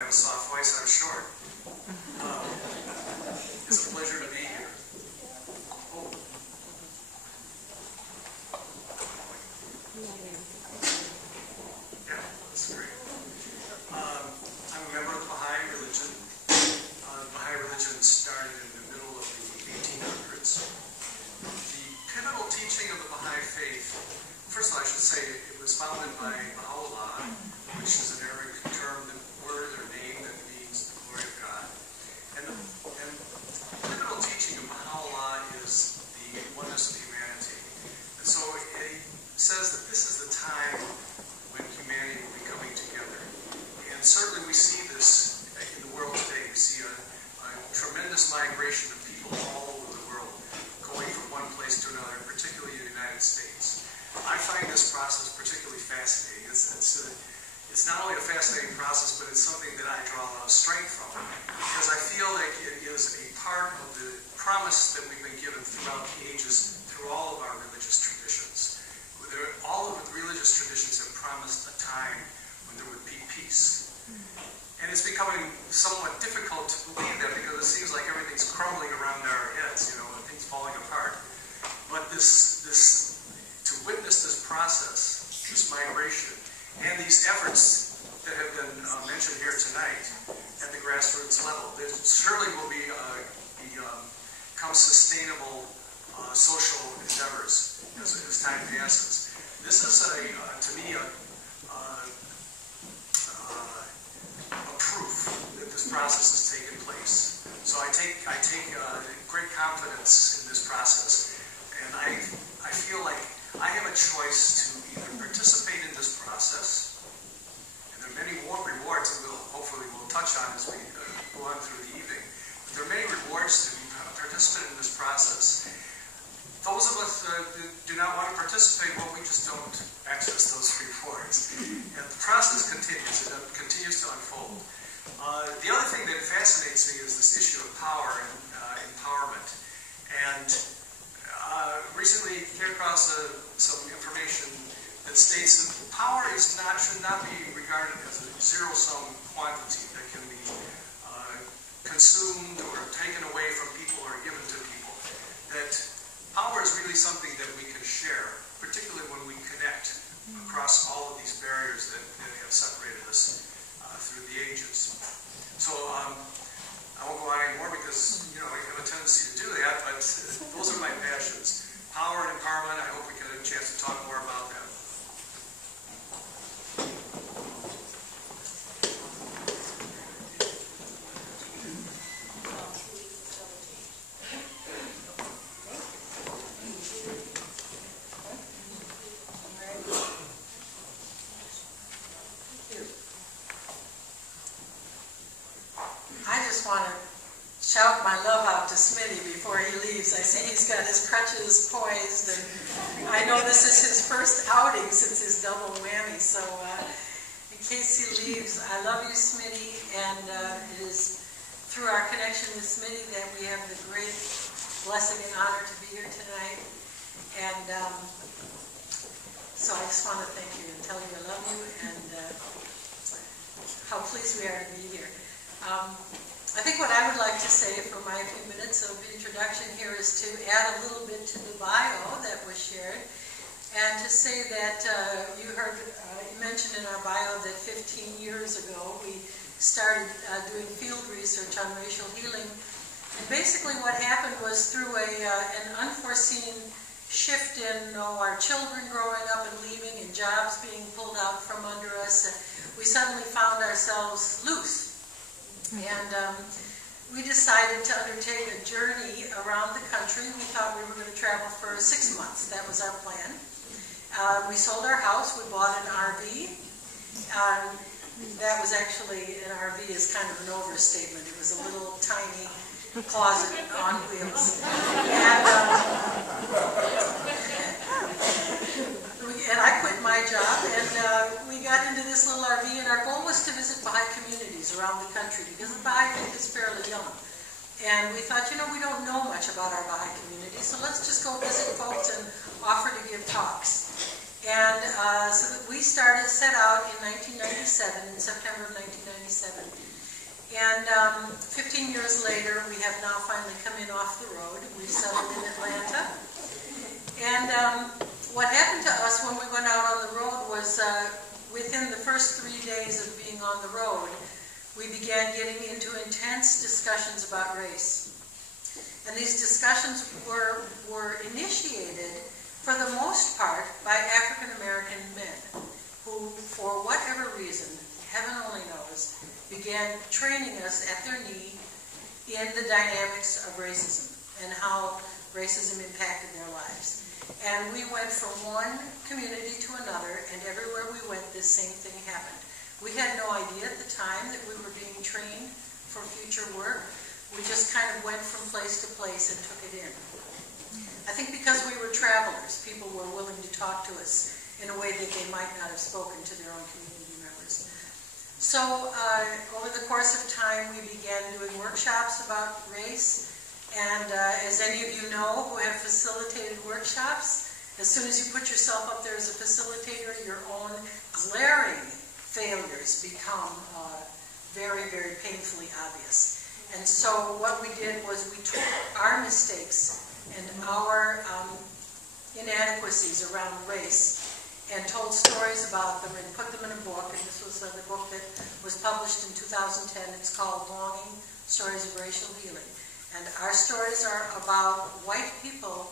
I have a soft voice, I'm short. It's a pleasure to be here. Oh. Yeah, that's great. I'm a member of the Baha'i religion. The Baha'i religion started in the middle of the 1800s. The pivotal teaching of the Baha'i faith, first of all, I should say it was founded by Baha'u'llah, which is an Arabic term, the word or name that means the glory of God. And the pivotal teaching of Baha'u'llah is the oneness of humanity. And so it says that this is the time when humanity will be coming together. And certainly we see this in the world today. We see a tremendous migration of people all over the world going from one place to another, particularly in the United States. I find this process particularly fascinating. It's not only a fascinating process, but it's something that I draw a lot of strength from, because I feel like it is a part of the promise that we've been given throughout the ages, through all of our religious traditions. All of the religious traditions have promised a time when there would be peace. And it's becoming somewhat difficult to believe that, because it seems like everything's crumbling around our heads, and things falling apart. But to witness this process, this migration, and these efforts that have been mentioned here tonight at the grassroots level, there surely will become sustainable social endeavors as time passes. This is, to me, a proof that this process has taken place. So I take great confidence in this process, and I feel like I have a choice to either participate in this process, and there are many more rewards that hopefully we'll touch on as we go on through the evening, but there are many rewards to be participant in this process. Those of us that do not want to participate, well, we just don't access those rewards. And the process continues, it continues to unfold. The other thing that fascinates me is this issue of power and empowerment. And recently came across some information that states that power should not be regarded as a zero-sum quantity that can be consumed or taken away from people or given to people. That power is really something that we can share, particularly when we connect across all of these barriers that have separated us through the ages. So I won't go on anymore because I have a tendency to do that, but those are my passions. Power and empowerment, I hope we get a chance to talk more about that. I just want to shout my love out to Smitty before he leaves. I see he's got his crutches poised, and I know this is his first outing since his double whammy, so in case he leaves, I love you, Smitty, and it is through our connection with Smitty that we have the great blessing and honor to be here tonight. And so I just want to thank you and tell you I love you, and how pleased we are to be here. I think what I would like to say for my few minutes of introduction here is to add a little bit to the bio that was shared, and to say that you heard mentioned in our bio that 15 years ago we started doing field research on racial healing. And basically what happened was through an unforeseen shift in our children growing up and leaving and jobs being pulled out from under us, we suddenly found ourselves loose. And we decided to undertake a journey around the country. We thought we were going to travel for 6 months. That was our plan. We sold our house. We bought an RV. That was actually, an RV is kind of an overstatement. It was a little tiny closet on wheels. And I quit my job, and we got into this little RV, and our goal was to visit Baha'i communities around the country, because the Baha'i faith is fairly young. And we thought, we don't know much about our Baha'i community, so let's just go visit folks and offer to give talks. And so we set out in 1997, in September of 1997, And 15 years later, we have now finally come in off the road. We've settled in Atlanta. And what happened to us when we went out on the road was within the first 3 days of being on the road, we began getting into intense discussions about race. And these discussions were initiated, for the most part, by African American men who, for whatever reason, heaven only knows, began training us at their knee in the dynamics of racism and how racism impacted their lives. And we went from one community to another, and everywhere we went, this same thing happened. We had no idea at the time that we were being trained for future work. We just kind of went from place to place and took it in. I think because we were travelers, people were willing to talk to us in a way that they might not have spoken to their own community members. So over the course of time, we began doing workshops about race. And as any of you know who have facilitated workshops, as soon as you put yourself up there as a facilitator, your own glaring failures become very, very painfully obvious. And so what we did was we took our mistakes and our inadequacies around race and told stories about them and put them in a book. And this was the book that was published in 2010. It's called Longing, Stories of Racial Healing. And our stories are about white people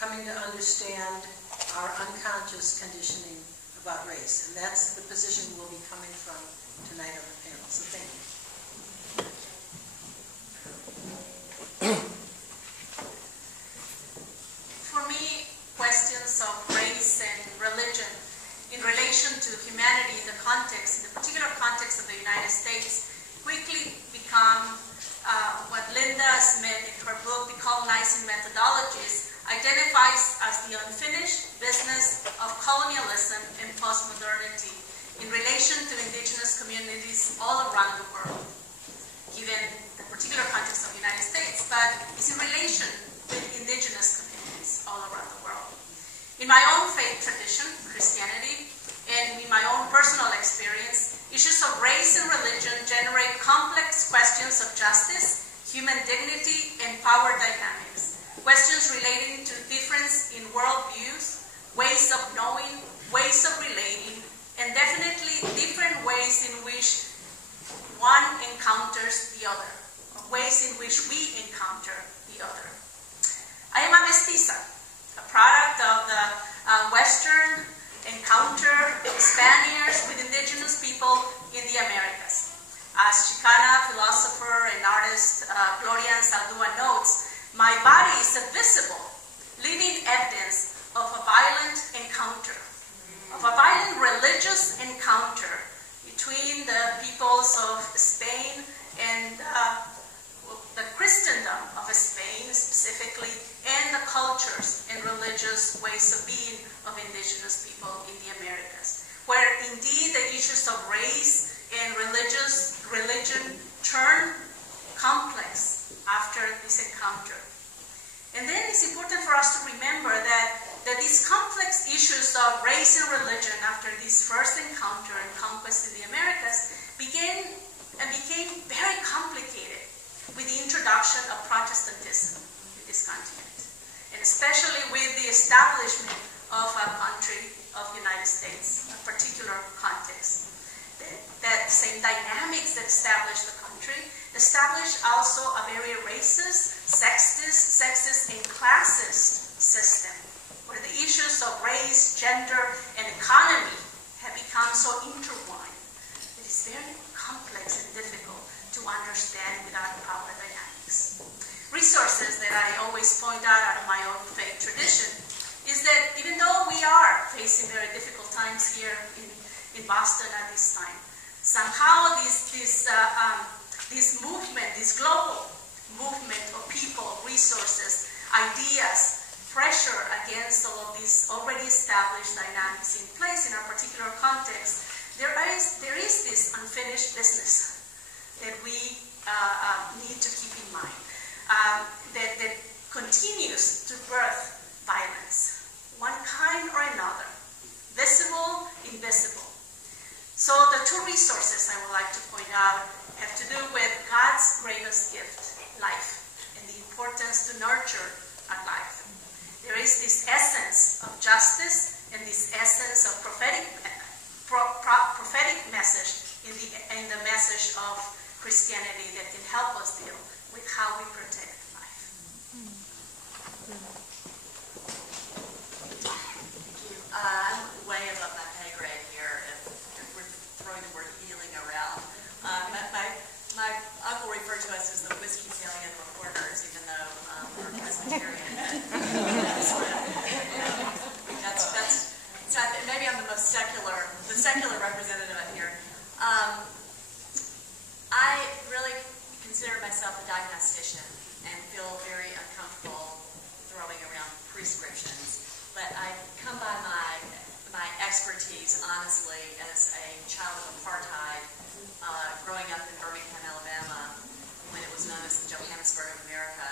coming to understand our unconscious conditioning about race. And that's the position we'll be coming from tonight on the panel. So thank you. For me, questions of race and religion in relation to humanity in the particular context of the United States, quickly become what Linda Smith, in her book, Decolonizing Methodologies, identifies as the unfinished business of colonialism and postmodernity in relation to indigenous communities all around the world, given the particular context of the United States, but it's in relation with indigenous communities all around the world. In my own faith tradition, Christianity, and in my own personal experience, issues of race and religion generate complex questions of justice, human dignity, and power dynamics. Questions relating to difference in worldviews, ways of knowing, ways of relating, and definitely different ways in which one encounters the other, ways in which we encounter the other. I am a mestiza, a product of the Western encounter of Spaniards with indigenous people in the Americas. As Chicana philosopher and artist Gloria Anzaldúa notes, my body is a visible, living evidence of a violent encounter, of a violent religious encounter between the peoples of Spain and the Christendom of Spain specifically, and the cultures and religious ways of being of indigenous people in the Americas, where indeed the issues of race and religion turn complex after this encounter. And then it's important for us to remember that these complex issues of race and religion after this first encounter and conquest in the Americas became very complicated with the introduction of Protestantism in this continent, and especially with the establishment of a country of the United States, a particular context. That same dynamics that established the country established also a very racist, sexist, and classist system, where the issues of race, gender, and economy have become so intertwined that it's very complex and difficult to understand without power dynamics. Resources that I always point out of my own faith tradition is that even though we are facing very difficult times here in Boston at this time, somehow this movement, this global movement of people, resources, ideas, pressure against all of these already established dynamics in place in our particular context, there is this unfinished business that we need to keep in mind, that continues to birth violence, one kind or another, visible, invisible. So the two resources I would like to point out have to do with God's greatest gift, life, and the importance to nurture our life. There is this essence of justice and this essence of prophetic message in the message of Christianity that can help us deal with how we protect life. I'm way above my pay grade here if we're throwing the word healing around. My uncle referred to us as the Whiskey-talian reporters, even though we're Presbyterian. So maybe I'm the secular representative up here. I really consider myself a diagnostician and feel very uncomfortable throwing around prescriptions. But I come by my expertise, honestly, as a child of apartheid, growing up in Birmingham, Alabama, when it was known as the Johannesburg of America.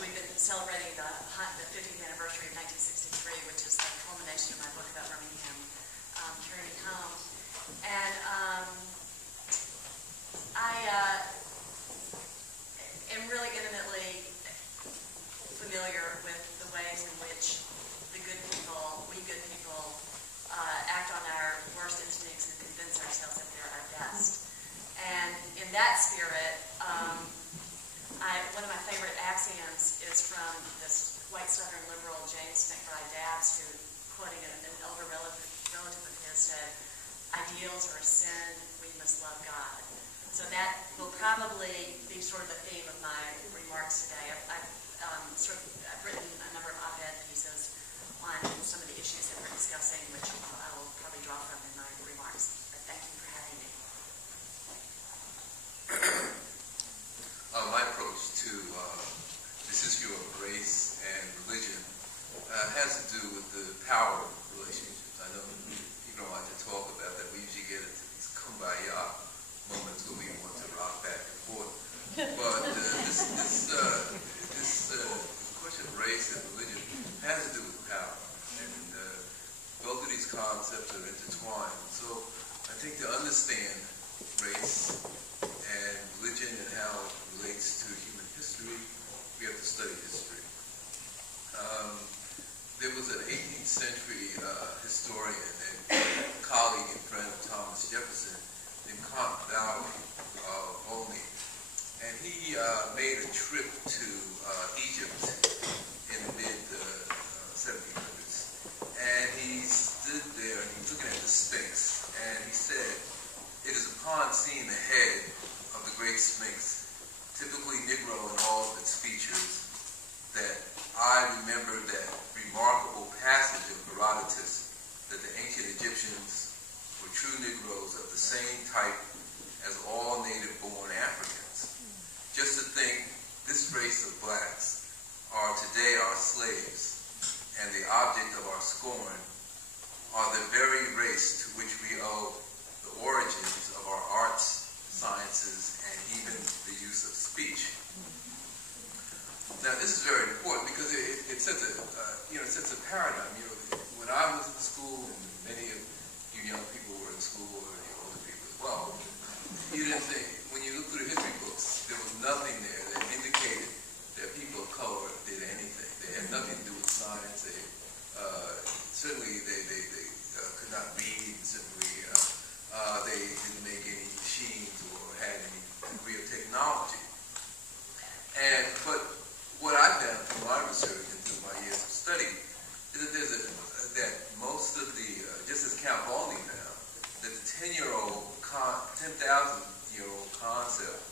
We've been celebrating the 50th anniversary of 1963, which is the culmination of my book about Birmingham, Carry Me Home. And I am really intimately familiar with the ways in which we good people, act on our worst instincts and convince ourselves that they're our best. And in that spirit, one of my favorite axioms is from this white Southern liberal, James McBride Dabbs, who, quoting an elder relative of his, said, "Ideals are a sin, we must love God." So that will probably be sort of the theme of my remarks today. I've written a number of op-ed pieces on some of the issues that we're discussing, which I will probably draw from in my remarks. But thank you for having me. My approach to this issue of race and religion has to do with the power relationships. I know people don't like to talk about that. We usually get into these kumbaya moments where we want to rock back and forth. But this question of race and religion has to do with power. And both of these concepts are intertwined. So I think to understand race and religion and how it relates to human history, we have to study history. There was an 18th century historian and colleague and friend of Thomas Jefferson named Cromwell, only, and he made a trip to Egypt in the mid-1700s, and he stood there and he was looking at the Sphinx, and he said, "It is upon seeing the head of the great Sphinx, typically Negro in all of its features, that I remember that remarkable passage of Herodotus that the ancient Egyptians were true Negroes of the same type as all native-born Africans. Just to think this race of blacks are today our slaves, and the object of our scorn are the very race to which we owe the origins of our arts, sciences, and even the use of speech." Now, this is very important because it sets a paradigm. When I was in school, and many of you young people were in school, or the older people as well, you didn't think, when you look through the history books, there was nothing there that indicated that people of color did anything. They had nothing to do with science. Certainly they could not read. Certainly they didn't make any machines or had any degree of technology. But what I found from my research and through my years of study is that most of the, just as Count Volney found, that the 10,000-year-old concept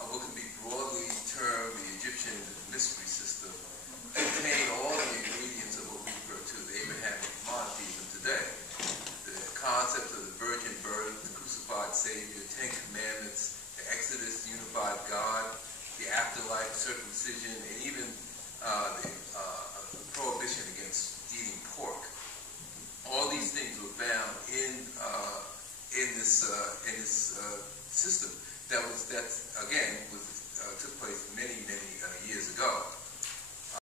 of what can be broadly termed the Egyptian mystery system contained all the ingredients of what we refer to as Abrahamic monotheism today. The concept of the virgin birth, the crucified Savior, 10 Commandments, the Exodus, the unified God, the afterlife, circumcision, and even the prohibition against eating pork. All these things were found in this system that took place many years ago.